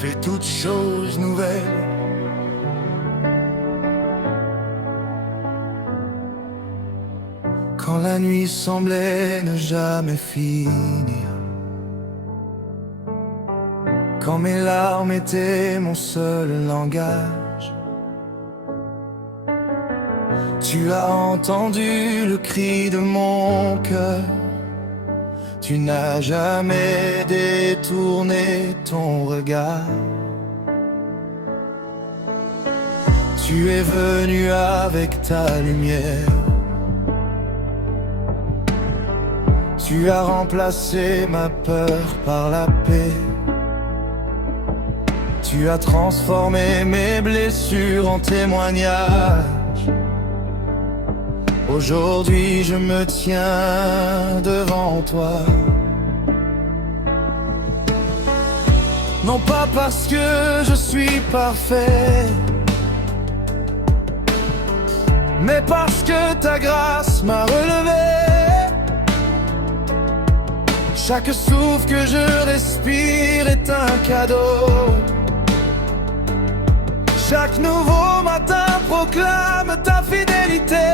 fais toutes choses nouvelles. Quand la nuit semblait ne jamais finir, quand mes larmes étaient mon seul langage, tu as entendu le cri de mon cœur. Tu n'as jamais détourné ton regard. Tu es venu avec ta lumière. Tu as remplacé ma peur par la paix. Tu as transformé mes blessures en témoignages. Aujourd'hui je me tiens devant toi. Non pas parce que je suis parfait, mais parce que ta grâce m'a relevé. Chaque souffle que je respire est un cadeau. Chaque nouveau matin proclame ta fidélité.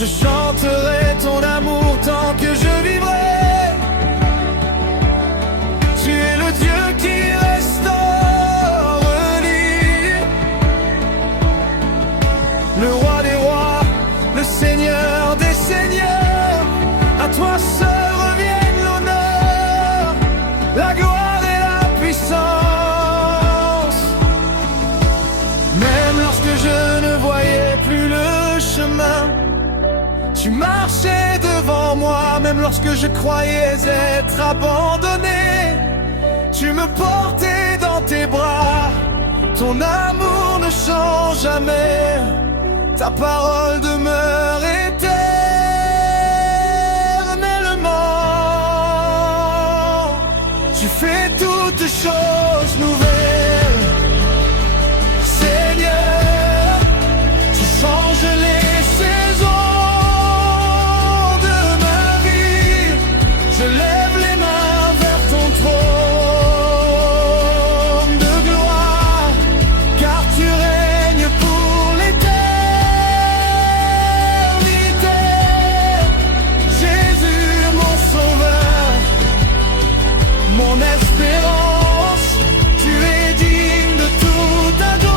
Je chanterai ton amour tant que je vivrai. Tu es le Dieu qui restaure, le roi des rois, le Seigneur des seigneurs. À toi seul reviennent l'honneur, la gloire et la puissance. Même lorsque je ne voyais plus le chemin, tu marchais devant moi. Même lorsque je croyais être abandonné, tu me portais dans tes bras. Ton amour ne change jamais, ta parole demeure éternellement. Tu fais toutes choses nouvelles, Seigneur. Tu changes les saisons de ma vie. Je lève les mains vers ton trône de gloire, car tu règnes pour l'éternité. Jésus, mon sauveur, mon espérance, tu es digne de toute adoration.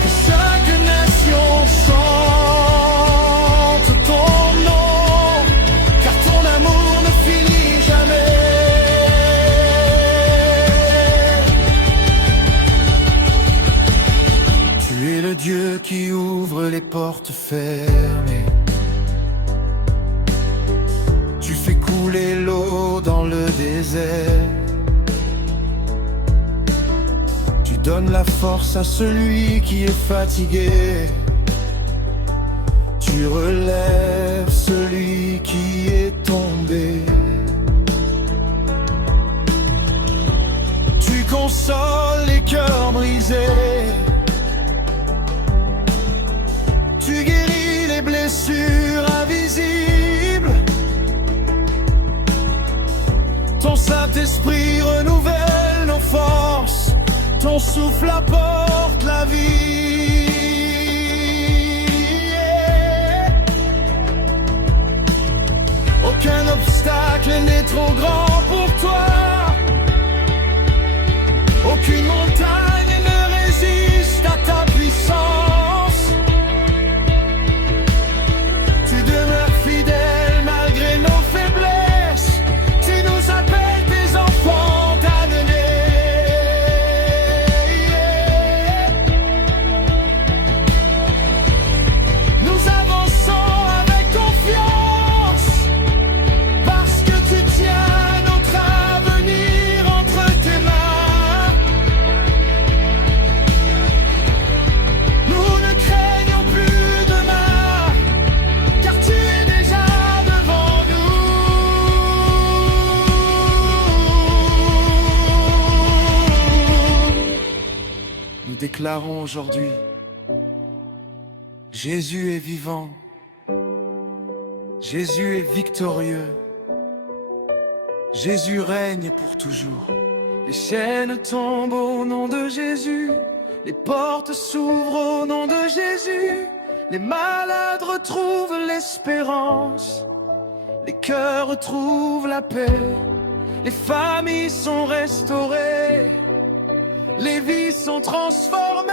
Que chaque nation chante ton nom, car ton amour ne finit jamais. Tu es le Dieu qui ouvre les portes fermées. Tu fais couler l'eau dans le désert. Tu donnes la force à celui qui est fatigué. Tu relèves celui qui est tombé. Tu consoles les cœurs brisés. Tu guéris les blessures invisibles. Ton Saint-Esprit renouvelle nos forces. Ton souffle apporte la vie. Aucun obstacle n'est trop grand pour toi. Aucune montagne ne résiste à ta puissance. Tu demeures fidèle malgré nos faiblesses. Tu nous appelles tes enfants damnés. Nous avançons avec confiance, parce que tu tiens notre avenir entre tes mains. Nous ne craignons plus demain, car tu es déjà devant nous. Nous déclarons aujourd'hui: Jésus est vivant, Jésus est victorieux, Jésus règne pour toujours. Les chaînes tombent au nom de Jésus, les portes s'ouvrent au nom de Jésus. Les malades retrouvent l'espérance, les cœurs retrouvent la paix. Les familles sont restaurées, les vies sont transformées.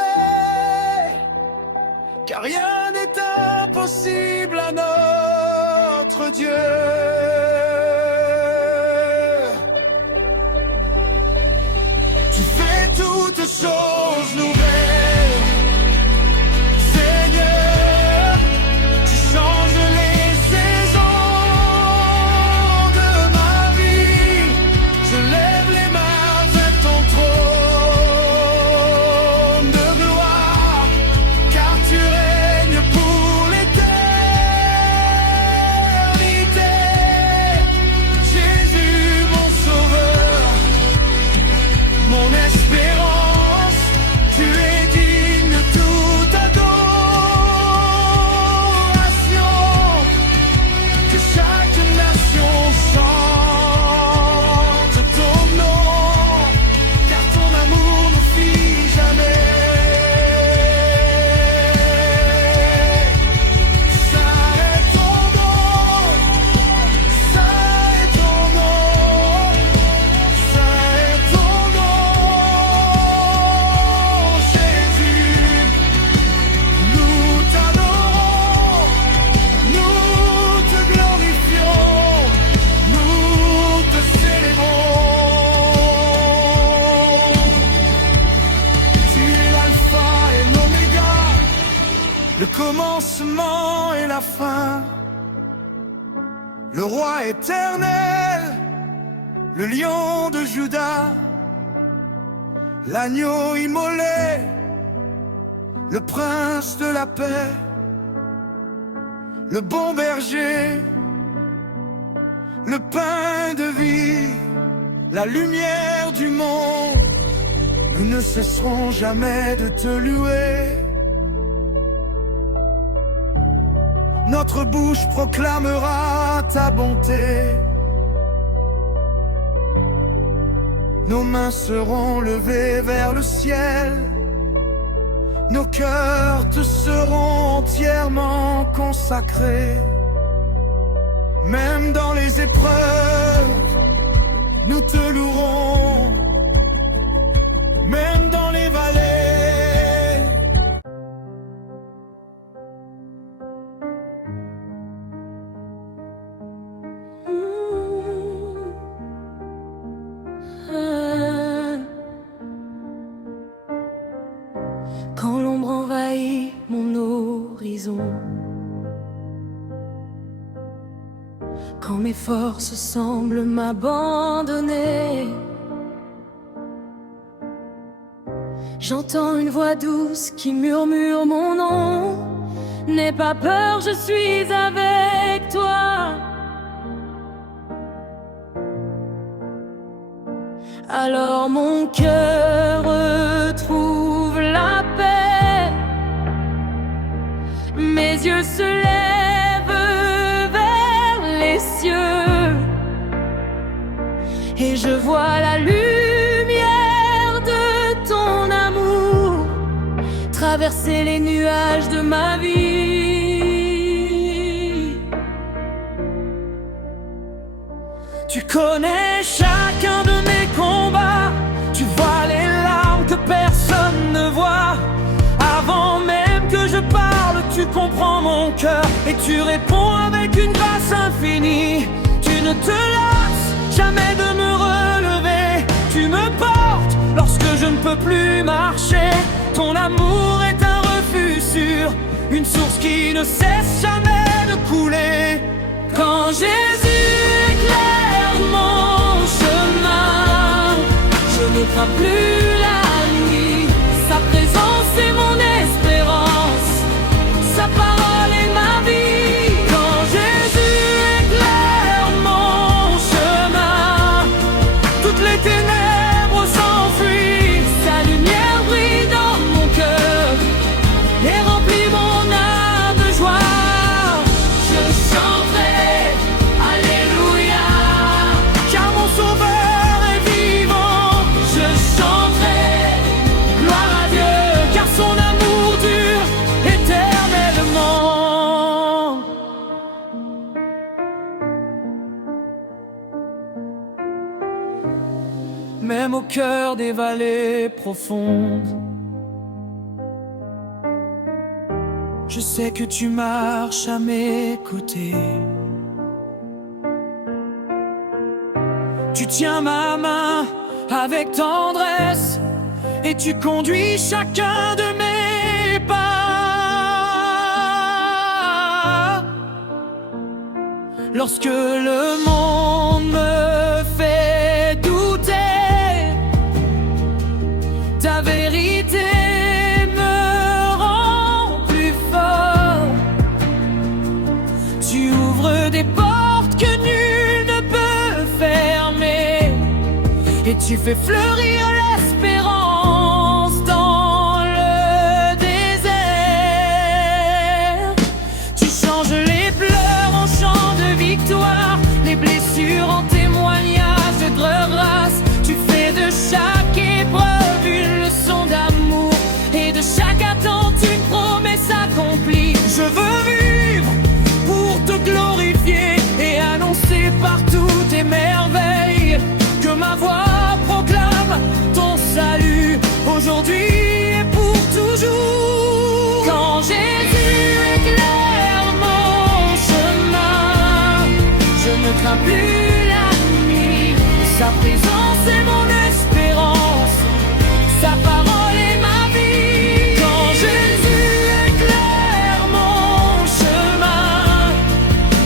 Car rien n'est impossible à notre Dieu. Tu fais toutes choses nouvelles, Seigneur. Tu changes les saisons de ma vie. Je lève les mains vers ton trône de gloire, car tu règnes pour l'éternité. Jésus, mon sauveur, mon espérance, tu es digne de toute adoration. Que chaque nation chante ton nom, car ton amour ne fuit jamais. Ça est ton nom, ça est ton nom, ça est ton nom, Jésus. Nous t'adorons, nous te glorifions, nous te célébrons. Tu es l'alpha et l'oméga, le commencement et la fin, le roi éternel, le lion de Juda, l'agneau immolé, le prince de la paix, le bon berger, le pain de vie, la lumière du monde. Nous ne cesserons jamais de te louer. Notre bouche proclamera ta bonté. Nos mains seront levées vers le ciel. Nos cœurs te seront entièrement consacrés. Même dans les épreuves, nous te louerons. Même dans les vallées. Quand l'ombre envahit mon horizon, quand mes forces semblent m'abandonner, j'entends une voix douce qui murmure mon nom. N'aie pas peur, je suis avec toi. Alors mon cœur retrouve la paix. Mes yeux se lèvent vers les cieux et je vois la lumière de ton amour traverser les nuages de ma vie. Tu connais chacun de mes combats. Tu vois les larmes que personne ne voit. Avant même que je parle, tu comprends mon cœur et tu réponds avec une grâce infinie. Tu ne te lasses jamais de me relever. Tu me portes lorsque je ne peux plus marcher. Ton amour est un refuge sûr, une source qui ne cesse jamais de couler. Quand Jésus éclaire mon chemin, je ne crains plus la nuit. Sa présence est mon espérance, sa parole est ma vie. Quand Jésus éclaire mon chemin, toutes les ténèbres s'enfuient. Sa lumière brille dans mon cœur et remplit mon âme de joie. Je chanterai cœur des vallées profondes. Je sais que tu marches à mes côtés. Tu tiens ma main avec tendresse et tu conduis chacun de mes pas. Lorsque le monde me fait douter, ta vérité me rend plus fort. Tu ouvres des portes que nul ne peut fermer et tu fais fleurir l'espérance dans le désert. Tu changes les pleurs en chants de victoire, les blessures en témoignages de grâce. Tu fais de chaque épreuve une leçon d'amour et de chaque attente une promesse accomplie. Je veux vivre pour te glorifier et annoncer partout tes merveilles. Que ma voix proclame ton salut aujourd'hui et pour toujours. Quand Jésus éclaire mon chemin, je ne crains plus la nuit. Sa présence est mon espérance, sa parole est ma vie. Quand Jésus éclaire mon chemin,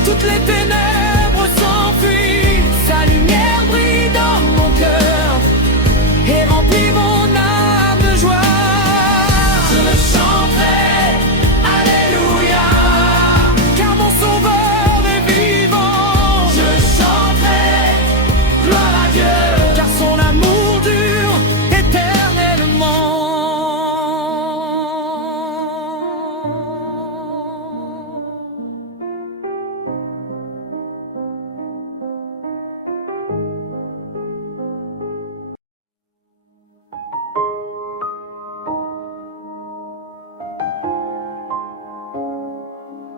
toutes les ténèbres s'enfuient, sa lumière brille dans mon cœur et remplit mon âme de joie. Je le chanterai, alléluia, car mon sauveur est vivant. Je chanterai, gloire à Dieu, car son amour dure éternellement.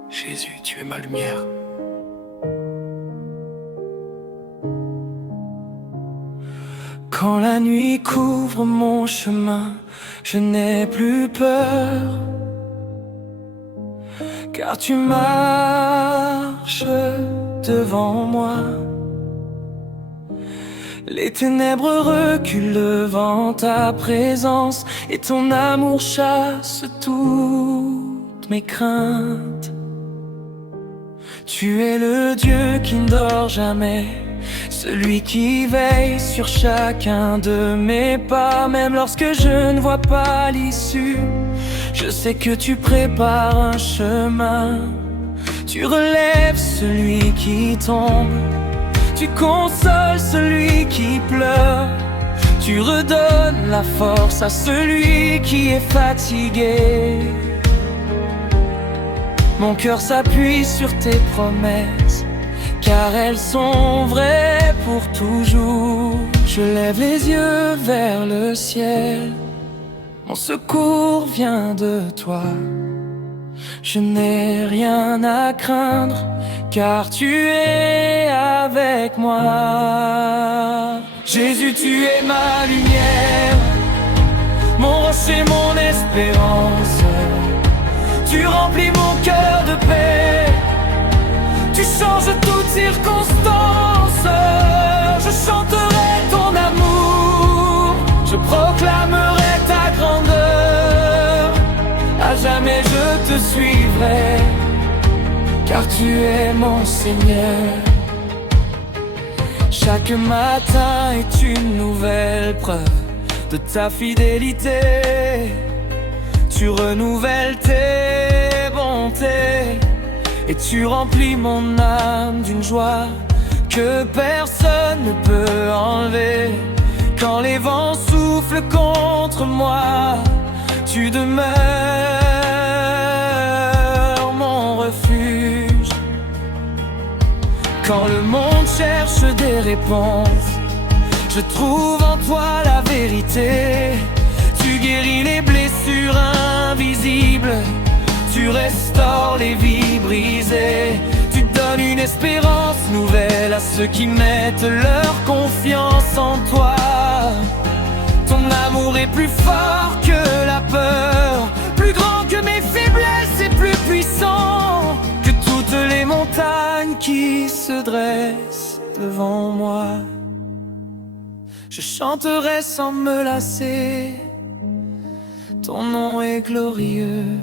Jésus, tu es ma lumière. Quand la nuit couvre mon chemin, je n'ai plus peur, car tu marches devant moi. Les ténèbres reculent devant ta présence et ton amour chasse toutes mes craintes. Tu es le Dieu qui ne dort jamais, celui qui veille sur chacun de mes pas. Même lorsque je ne vois pas l'issue, je sais que tu prépares un chemin. Tu relèves celui qui tombe, tu consoles celui qui pleure, tu redonnes la force à celui qui est fatigué. Mon cœur s'appuie sur tes promesses, car elles sont vraies pour toujours. Je lève les yeux vers le ciel, mon secours vient de toi. Je n'ai rien à craindre, car tu es avec moi. Jésus, tu es ma lumière, mon rocher, mon espérance. Tu remplis mon cœur de paix, tu changes toutes circonstances. Je chanterai ton amour, je proclamerai ta grandeur. À jamais je te suivrai, car tu es mon Seigneur. Chaque matin est une nouvelle preuve de ta fidélité. Tu renouvelles tes bontés et tu remplis mon âme d'une joie que personne ne peut enlever. Quand les vents soufflent contre moi, tu demeures mon refuge. Quand le monde cherche des réponses, je trouve en toi la vérité. Tu guéris les blessures invisibles, tu restaures les vies brisées. Tu donnes une espérance nouvelle à ceux qui mettent leur confiance en toi. Ton amour est plus fort que la peur, plus grand que mes faiblesses et plus puissant que toutes les montagnes qui se dressent devant moi. Je chanterai sans me lasser, ton nom est glorieux.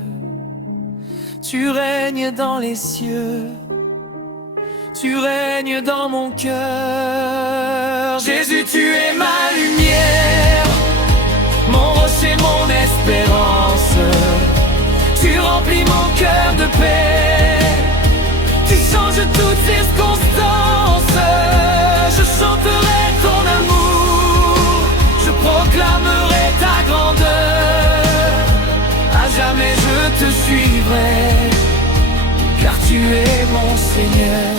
Tu règnes dans les cieux, tu règnes dans mon cœur. Jésus, tu es ma lumière, mon rocher, mon espérance. Tu remplis mon cœur de paix, tu changes toutes circonstances. Je chanterai ton amour, je proclamerai ta grandeur. À jamais je te suivrai, car tu es mon Seigneur.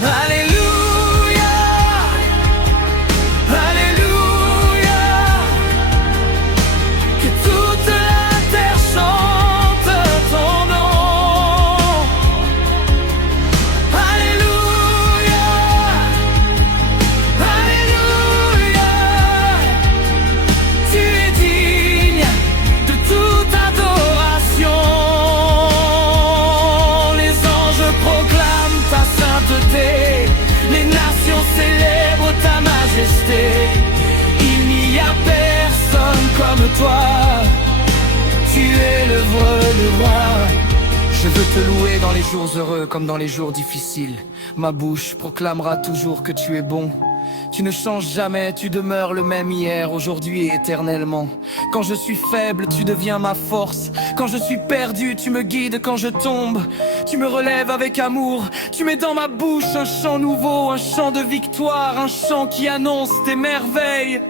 Alléluia, Alléluia, que toute la terre chante ton nom. Alléluia, Alléluia, tu es digne de toute adoration. Les anges proclament ta sainteté, les nations célèbrent ta majesté. Il n'y a personne comme toi, tu es le roi. Je veux te louer dans les jours heureux comme dans les jours difficiles. Ma bouche proclamera toujours que tu es bon. Tu ne changes jamais, tu demeures le même hier, aujourd'hui et éternellement. Quand je suis faible, tu deviens ma force. Quand je suis perdu, tu me guides quand je tombe. Tu me relèves avec amour, tu mets dans ma bouche un chant nouveau, un chant de victoire, un chant qui annonce tes merveilles.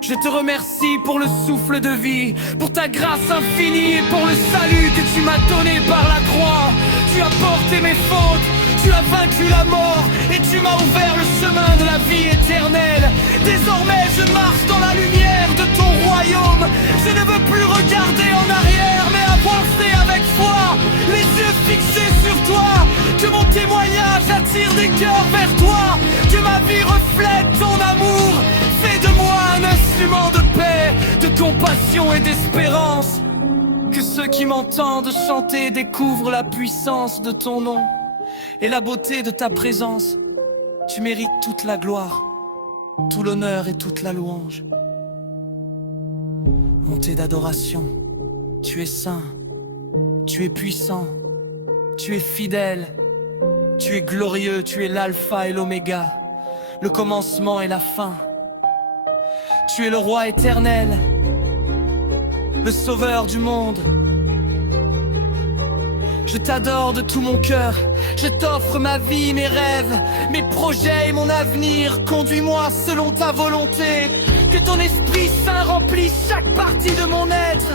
Je te remercie pour le souffle de vie, pour ta grâce infinie et pour le salut que tu m'as donné par la croix. Tu as porté mes fautes, tu as vaincu la mort et tu m'as ouvert le chemin de la vie éternelle. Désormais je marche dans la lumière de ton royaume. Je ne veux plus regarder en arrière mais avancer avec foi, les yeux fixés sur toi. Que mon témoignage attire des cœurs vers toi, que ma vie reflète ton amour. Fais de moi un instrument de paix, de compassion et d'espérance. Que ceux qui m'entendent chanter découvrent la puissance de ton nom et la beauté de ta présence. Tu mérites toute la gloire, tout l'honneur et toute la louange. Montée d'adoration, tu es saint, tu es puissant, tu es fidèle, tu es glorieux, tu es l'alpha et l'oméga, le commencement et la fin. Tu es le roi éternel, le sauveur du monde. Je t'adore de tout mon cœur, je t'offre ma vie, mes rêves, mes projets et mon avenir. Conduis-moi selon ta volonté, que ton esprit saint remplisse chaque partie de mon être.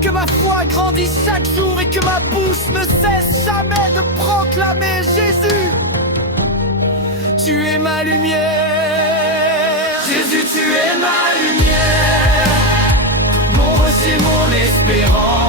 Que ma foi grandisse chaque jour et que ma bouche ne cesse jamais de proclamer Jésus. Tu es ma lumière, Jésus, tu es ma lumière, mon rocher, mon espérance.